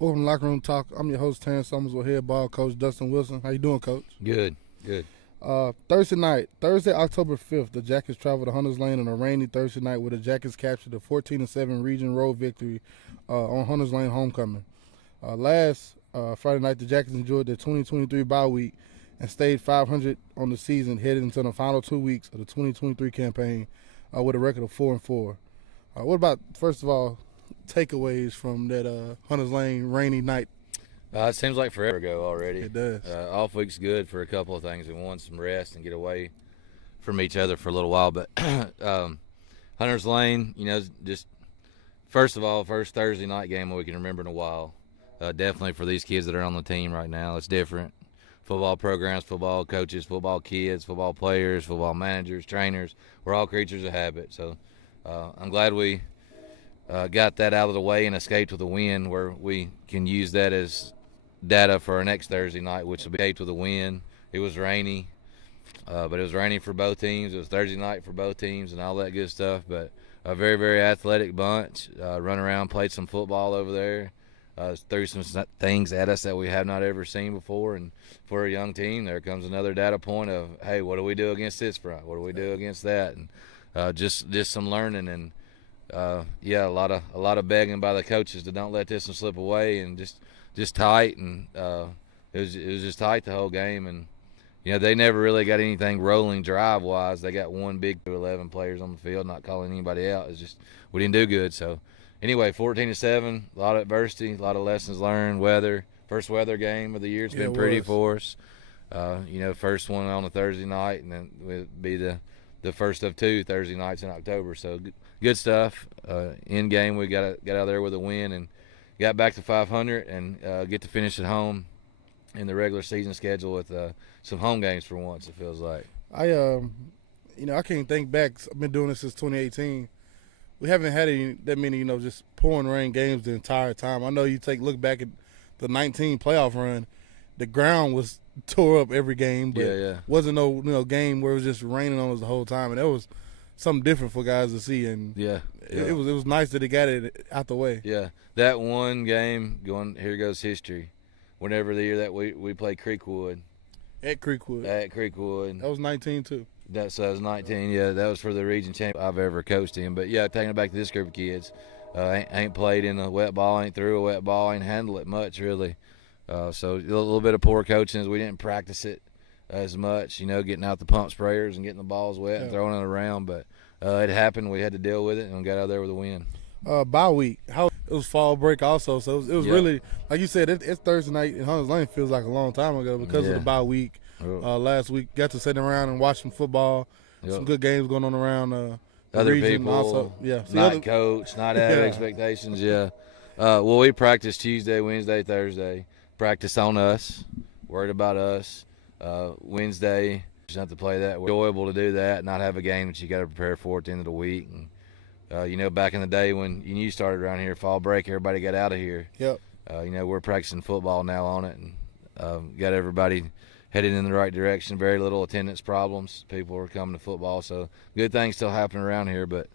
Welcome to Lockeroom Talk. I'm your host, Terrence Summers, with head ball coach Dustin Wilson. How you doing, Coach? Good, good. Thursday night, Thursday, October 5th, the Jackets traveled to Hunters Lane on a rainy Thursday night where the Jackets captured a 14-7 region road victory on Hunters Lane homecoming. Last Friday night, the Jackets enjoyed their 2023 bye week and stayed 500 on the season, headed into the final 2 weeks of the 2023 campaign with a record of 4-4. What about, first of all, takeaways from that Hunters Lane rainy night? It seems like forever ago already. It does. Off week's good for a couple of things. We want some rest and get away from each other for a little while. But Hunter's Lane, just first of all, first Thursday night game we can remember in a while. Definitely for these kids that are on the team right now, it's different. Football programs, football coaches, football kids, football players, football managers, trainers. We're all creatures of habit. So I'm glad we got that out of the way and escaped with a win where we can use that as data for our next Thursday night, which will be escaped with a win. It was rainy, but it was rainy for both teams. It was Thursday night for both teams and all that good stuff. But a very, very athletic bunch. Run around, played some football over there. Threw some things at us that we have not ever seen before. And for a young team, there comes another data point of, hey, what do we do against this front? What do we do against that? And just some learning and a lot of begging by the coaches to don't let this one slip away, and just tight, and it was just tight the whole game. And they never really got anything rolling drive wise. They got one big 11 players on the field, not calling anybody out. It's just we didn't do good. So anyway, 14-7, a lot of adversity, a lot of lessons learned. First weather game of the year. It's been pretty for us. First one on a Thursday night, and then it would be the first of two Thursday nights in October. So good stuff. In game, we got out of there with a win and got back to 500 and get to finish at home in the regular season schedule with some home games for once. It feels like I can't think back. I've been doing this since 2018. We haven't had that many, just pouring rain games the entire time. I know you look back at the 19 playoff run. The ground was tore up every game, but wasn't no game where it was just raining on us the whole time, and that was something different for guys to see. And it was nice that they got it out the way. Yeah, that one game here goes history. Whenever the year that we played Creekwood. At Creekwood. That was 19 too. That was 19. Yeah, that was for the region champ I've ever coached in. But taking it back to this group of kids, ain't played in a wet ball, ain't threw a wet ball, ain't handled it much really. So a little bit of poor coaching as we didn't practice it as much, getting out the pump sprayers and getting the balls wet and throwing it around. But it happened. We had to deal with it and got out there with a win. Bye week. It was fall break also, so it was really, like you said, it's Thursday night in Hunters Lane. Feels like a long time ago because of the bye week. Last week, got to sit around and watch some football. Some good games going on around the other region people. Also, not coach, not have expectations. Well, we practiced Tuesday, Wednesday, Thursday. Practice on us, worried about us. Wednesday, just have to play that. We're enjoyable to do that, not have a game that you got to prepare for at the end of the week. And back in the day when you started around here, fall break, everybody got out of here. Yep. We're practicing football now on it, and got everybody headed in the right direction. Very little attendance problems. People are coming to football, so good things still happening around here. But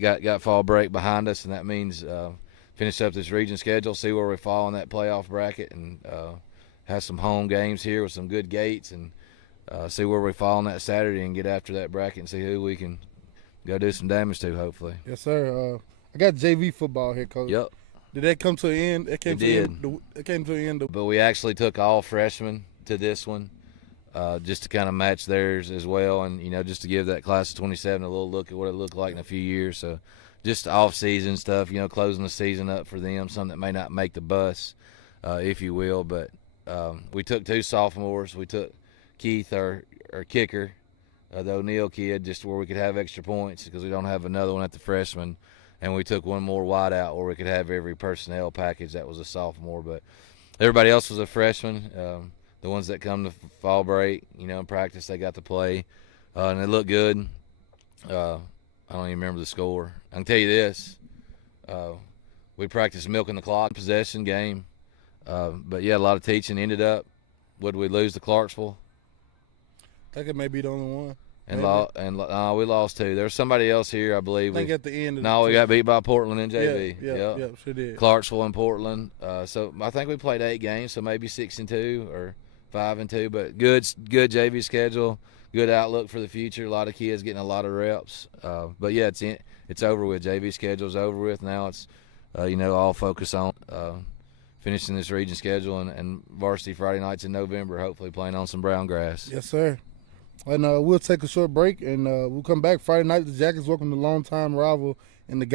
got fall break behind us, and that means finish up this region schedule, see where we fall in that playoff bracket, and have some home games here with some good gates, and see where we fall on that Saturday and get after that bracket and see who we can go do some damage to, hopefully. Yes, sir. I got JV football here, Coach. Yep. Did that come to an end? It came to an end. But we actually took all freshmen to this one just to kind of match theirs as well, and, just to give that class of 27 a little look at what it looked like in a few years. So just off-season stuff, closing the season up for them, something that may not make the bus, if you will. But we took two sophomores. We took Keith, our kicker, the O'Neill kid, just where we could have extra points because we don't have another one at the freshman. And we took one more wide out where we could have every personnel package that was a sophomore. But everybody else was a freshman. The ones that come to fall break, in practice, they got to play. And it looked good. I don't even remember the score. I can tell you this. We practiced milking the clock possession game. But, a lot of teaching ended up. Would we lose to Clarksville? I think it may be the only one. And we lost 2. There was somebody else here, I believe. I think at the end. We got beat by Portland in JV. Yeah, sure did. Clarksville and Portland. So I think we played 8 games, so maybe 6-2 or 5-2. But good JV schedule, good outlook for the future. A lot of kids getting a lot of reps. But yeah, it's over with. JV schedule's over with. Now it's all focus on finishing this region schedule and varsity Friday nights in November. Hopefully playing on some brown grass. Yes, sir. And we'll take a short break, and we'll come back Friday night. The Jackets welcome the longtime rival in the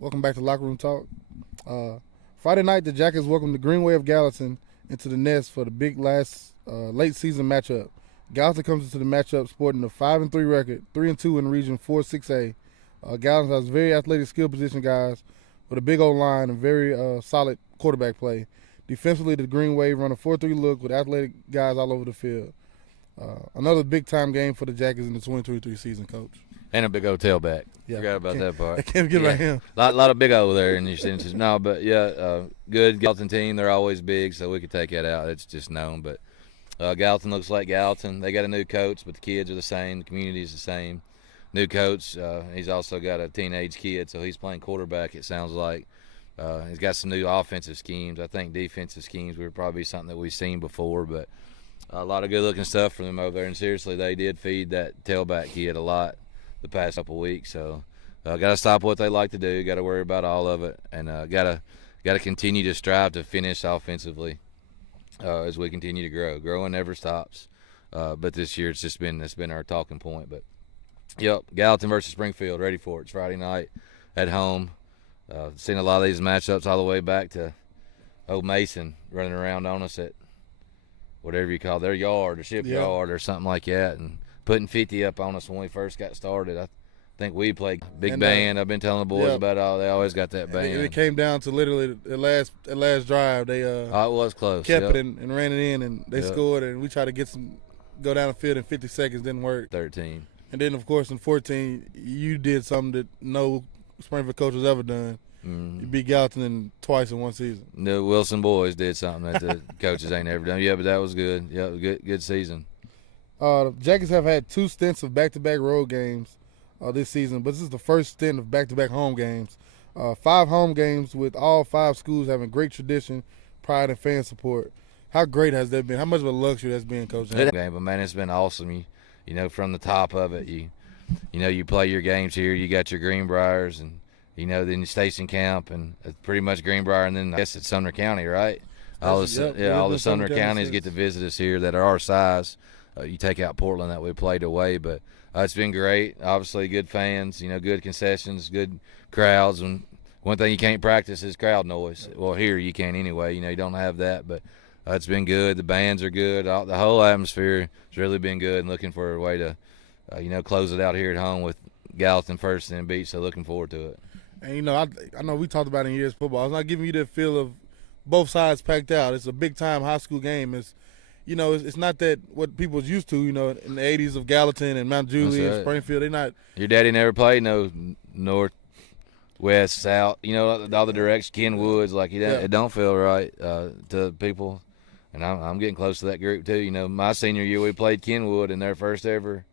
Welcome back to Locker Room Talk. Friday night, the Jackets welcome the Greenway of Gallatin into the nest for the big late season matchup. Gallatin comes into the matchup sporting a 5-3 record, 3-2 in Region 4-6A. Gallatin has very athletic skill position guys with a big old line and very solid quarterback play. Defensively, the Greenway run a 4-3 look with athletic guys all over the field. Another big-time game for the Jackets in the 2023 season, Coach. And a big old tailback. Forgot about that part. I can't forget about him. A lot of big O there in your sentences. No, but good Gallatin team. They're always big, so we could take that out. It's just known. But Gallatin looks like Gallatin. They got a new coach, but the kids are the same. The community is the same. New coach, he's also got a teenage kid, so he's playing quarterback, it sounds like. He's got some new offensive schemes. I think defensive schemes would probably be something that we've seen before, but a lot of good-looking stuff from them over there. And seriously, they did feed that tailback kid a lot the past couple weeks. So got to stop what they like to do. Got to worry about all of it, and got to continue to strive to finish offensively as we continue to grow. Growing never stops. But this year it's been our talking point. But yep, Gallatin versus Springfield, ready for it. It's Friday night at home. Seen a lot of these matchups all the way back to Old Mason running around on us at whatever you call their yard or shipyard or something like that, and putting 50 up on us when we first got started. I think we played big band. I've been telling the boys about all. They always got that band. It came down to literally the last drive. They it was close. Kept it and ran it in, and they scored. And we tried to go down the field in 50 seconds. Didn't work. 13. And then of course in 14, you did something that no Springfield coach has ever done. Mm-hmm. You beat Gallatin twice in one season. The Wilson boys did something that the coaches ain't ever done. Yeah, but that was good. Yeah, good season. Jackets have had 2 stints of back-to-back road games this season, but this is the first stint of back-to-back home games. 5 home games with all 5 schools having great tradition, pride, and fan support. How great has that been? How much of a luxury that's been, Coach? Game, but man, it's been awesome. You know, from the top of it, you play your games here. You got your Greenbriers, and then Station Camp, and pretty much Greenbrier, and then I guess it's Sumner County, right? All the Sumner counties get to visit us here that are our size. You take out Portland that we played away, but it's been great. Obviously, good fans, good concessions, good crowds. And one thing you can't practice is crowd noise. Well, here you can anyway. You don't have that, but it's been good. The bands are good. The whole atmosphere has really been good, and looking for a way to, close it out here at home with Gallatin first and then beat. So looking forward to it. And I know we talked about it in years football. It's not giving you the feel of both sides packed out. It's a big time high school game. you know, it's not that what people was used to, you know, in the 80s of Gallatin and Mount Juliet and Springfield. They not. Your daddy never played no north, west, south, you know, all the directions, Kenwoods, like it don't feel right to people. And I'm getting close to that group too. You know, my senior year we played Kenwood in their first ever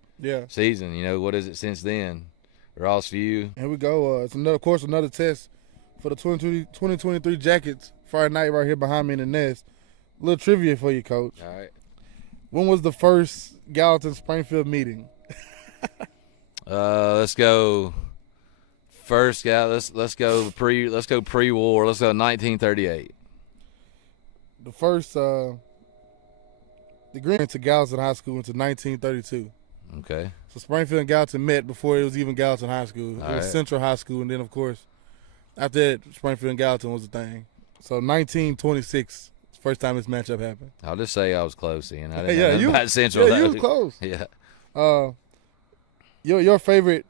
season. You know, what is it since then? Rossview. Here we go. It's another, of course, another test for the 2023 Jackets Friday night right here behind me in the nest. A little trivia for you, Coach. All right. When was the first Gallatin Springfield meeting? Let's go. First guy. Let's go pre-war. Let's go 1938. The first the Green to Gallatin High School into 1932. Okay. So Springfield and Gallatin met before it was even Gallatin High School. It was Central High School, and then of course after that Springfield and Gallatin was the thing. So 1926, first time this matchup happened. I'll just say I was close, Ian. I didn't know about Central. Yeah, you was close. Yeah. Your favorite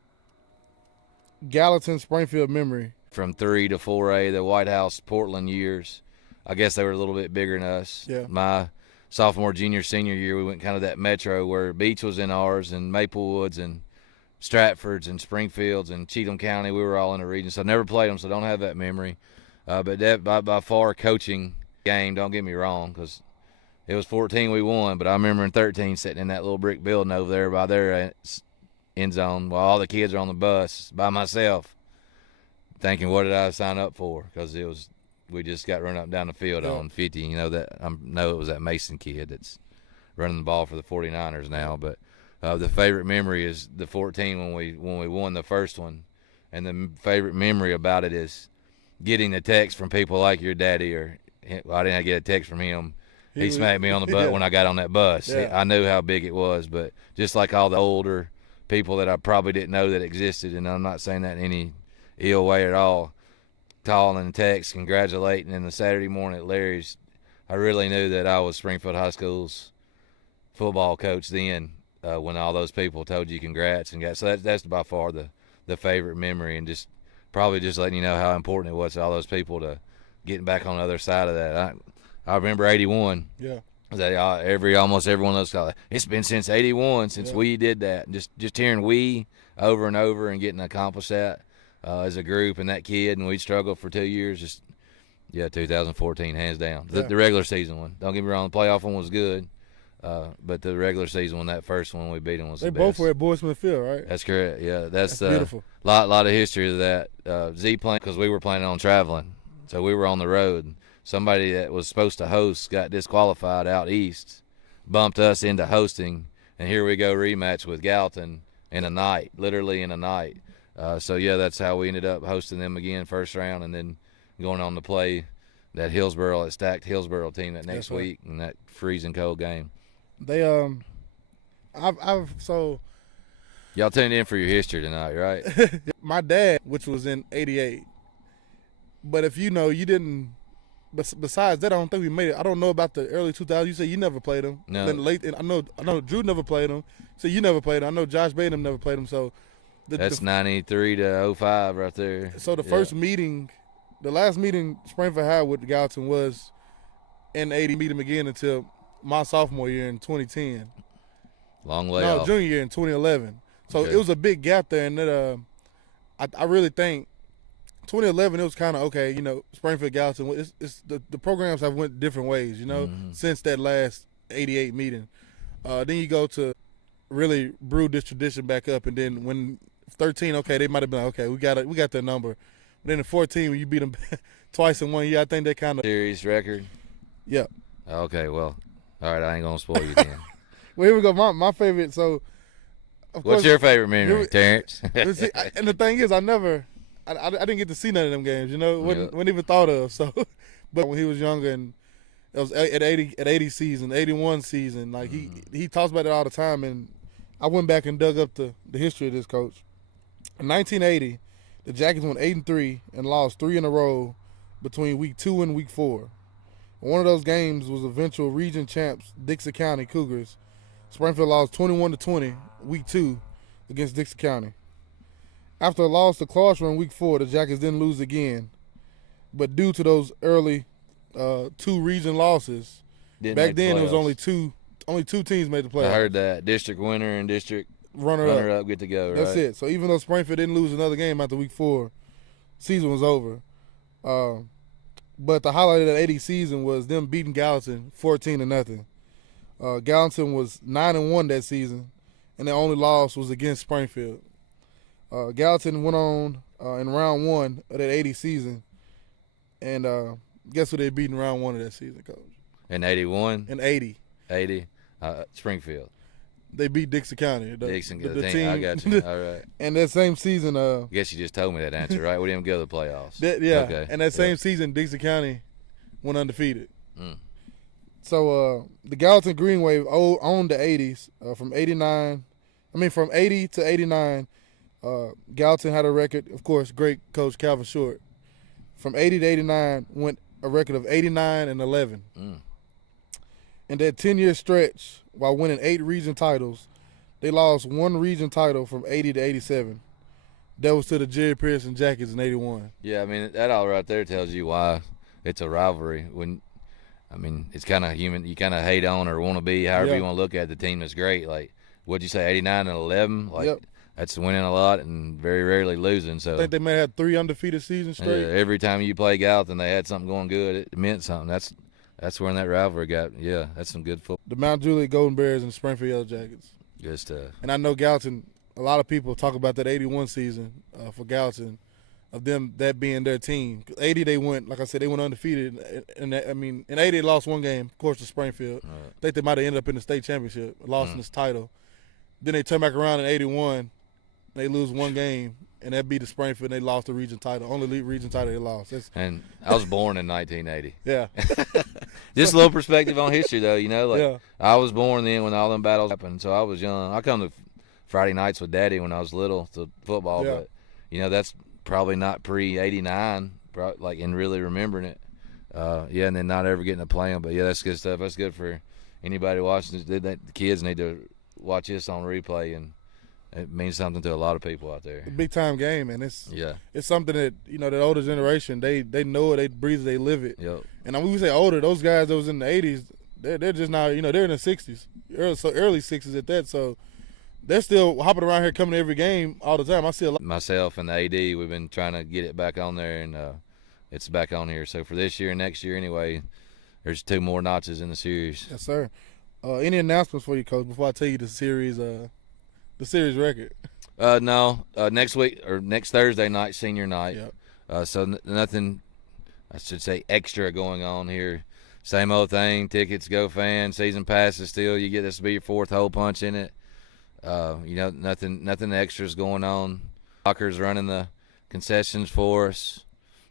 Gallatin Springfield memory? From 3 to 4A, the White House Portland years. I guess they were a little bit bigger than us. Yeah. My sophomore, junior, senior year, we went kind of that metro where Beach was in ours and Maplewoods and Stratfords and Springfields and Cheatham County. We were all in the region. So I never played them, so I don't have that memory. But that by far coaching game, don't get me wrong, because it was 14 we won. But I remember in 13 sitting in that little brick building over there by their end zone while all the kids are on the bus by myself thinking, what did I sign up for? Because we just got run up and down the field on 50. You know, that I know it was that Mason kid that's running the ball for the 49ers now. But the favorite memory is the 14 when we won the first one. And the favorite memory about it is getting a text from people like your daddy, or I didn't get a text from him. He smacked me on the butt when I got on that bus. Yeah. I knew how big it was, but just like all the older people that I probably didn't know that existed, and I'm not saying that in any ill way at all, calling and text, congratulating, and the Saturday morning at Larry's, I really knew that I was Springfield High School's football coach then when all those people told you congrats. So that's by far the favorite memory, and just probably just letting you know how important it was to all those people to getting back on the other side of that. I remember 81. Yeah. That almost everyone else got, it's been since 81 since we did that. And just hearing we over and over and getting accomplished that as a group and that kid, and we struggled for 2 years. 2014 hands down. The regular season one. Don't get me wrong, the playoff one was good, but the regular season one, that first one we beat them was the best. They both were at Boysman Field, right? That's correct. Yeah, that's beautiful. Lot of history to that. Z playing because we were planning on traveling, so we were on the road. Somebody that was supposed to host got disqualified out east, bumped us into hosting, and here we go rematch with Gallatin in a night, literally in a night. That's how we ended up hosting them again first round, and then going on to play that stacked Hillsboro team that next week in that freezing cold game. They y'all tuned in for your history tonight, right? My dad, which was in '88, but if you didn't. Besides that, I don't think we made it. I don't know about the early 2000s. You said you never played them. No. Then late, and I know Drew never played them. So you never played them. I know Josh Baden never played them. So that's 93 to 05 right there. So the first meeting, the last meeting Springfield had with Gallatin was in '80. Meet them again until my sophomore year in 2010. Long layoff. No, junior year in 2011. So it was a big gap there, and that I really think 2011 it was kind of okay. Springfield Gallatin. It's the programs have went different ways. Since that last '88 meeting. Then you go to really brew this tradition back up, and then when 13, okay, they might have been like, okay, we got their number. But then in 14, when you beat them twice in 1 year, I think they kind of series record. Yeah. Okay, well, all right, I ain't gonna spoil you then. Well, here we go. My favorite. So, what's your favorite memory, Terrence? And the thing is, I didn't get to see none of them games. Wasn't even thought of. So, but when he was younger, and it was at 80 season, 81 season, like he talks about it all the time. And I went back and dug up the history of this coach. In 1980, the Jackets went 8-3 and lost 3 in a row between week 2 and week 4. One of those games was eventual region champs Dixie County Cougars. Springfield lost 21-20 week 2 against Dixie County. After a loss to Clarksville in week 4, the Jackets didn't lose again. But due to those early 2 region losses, didn't Back make the then, it was playoffs. only two teams made the playoffs. I heard that district winner and district Runner runner-up get to go. Right? That's it. So even though Springfield didn't lose another game after week 4, season was over. But the highlight of that 80 season was them beating Gallatin 14-0. Gallatin was 9-1 that season, and their only loss was against Springfield. Gallatin went on in round 1 of that 80 season, and guess who they beat in round 1 of that season, Coach? In 81? In 80. 80? Springfield. They beat Dixie County. Dixon, the team. I got you. All right. And that same season, I guess you just told me that answer, right? We didn't go to the playoffs. yeah. Okay. And that same season, Dixie County went undefeated. Mm. So the Gallatin Green Wave owned the 80s from 80 to 89. Gallatin had a record, of course, great coach Calvin Short. From 80 to 89 went a record of 89-11. Mm. In that 10-year stretch, while winning 8 region titles, they lost 1 region title from 80 to 87. That was to the Jerry Pearson Jackets in 81. Yeah, I mean, that all right there tells you why it's a rivalry. It's kind of human. You kind of hate on or want to be, however you want to look at the team that's great. Like, what'd you say, 89-11? Like, that's winning a lot and very rarely losing. So I think they may have 3 undefeated seasons straight. Every time you play Gallatin, they had something going good. It meant something. That's when that rivalry got. Yeah, that's some good football. The Mount Juliet Golden Bears and Springfield Yellow Jackets. Good stuff. And I know Gallatin. A lot of people talk about that 81 season for Gallatin, of them that being their team. 80 they went, like I said, they went undefeated. In 80 they lost 1 game, of course, to Springfield. Right. I think they might have ended up in the state championship, lost in this title. Then they turn back around in 81. They lose 1 game, and that beat the Springfield, and they lost the region title. Only region title they lost. And I was born in 1980. Yeah. Just a little perspective on history, though, I was born then when all them battles happened, so I was young. I come to Friday nights with Daddy when I was little to football, but, that's probably not pre-89, like, in really remembering it. And then not ever getting to play them. But, that's good stuff. That's good for anybody watching. The kids need to watch this on replay, and it means something to a lot of people out there. A big-time game, and it's something that, the older generation, they know it, they breathe it, they live it. Yep. And when we say older, those guys that was in the 80s, they're just now, they're in the 60s, early 60s at that, so they're still hopping around here coming to every game all the time. I see a lot. Myself and the AD, we've been trying to get it back on there, and it's back on here. So for this year and next year anyway, there's 2 more notches in the series. Yes, sir. Any announcements for you, Coach, before I tell you the series record? No. Next week or next Thursday night, senior night. Yep. So nothing, I should say, extra going on here. Same old thing. Tickets, go fans, season passes still. You get this to be your 4th hole punch in it. Nothing extras going on. Locker's running the concessions for us.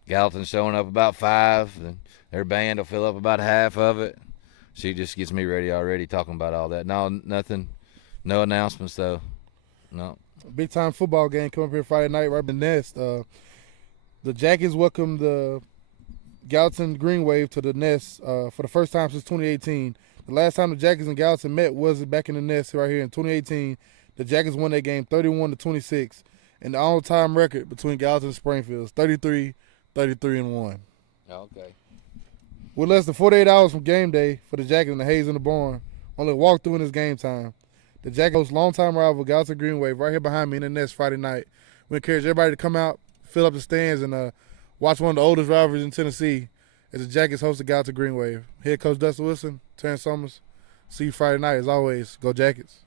Gallatin's showing up about 5. And their band will fill up about half of it. She just gets me ready already talking about all that. No, nothing. No announcements, though. No. Big time football game coming up here Friday night right in the Nest. The Jackets welcome the Gallatin Green Wave to the Nest for the first time since 2018. The last time the Jackets and Gallatin met was back in the Nest right here in 2018. The Jackets won that game 31-26, and the all-time record between Gallatin and Springfield is 33-1. Okay. With less than 48 hours from game day for the Jackets and the Hayes in the Barn, only a walkthrough in this game time. The Jackets' longtime rival, Gallatin Green Wave, right here behind me in the Nest Friday night. We encourage everybody to come out, fill up the stands, and watch one of the oldest rivalries in Tennessee as the Jackets host the Gallatin Green Wave. Head coach Dustin Wilson, Terrence Summers. See you Friday night. As always, go Jackets.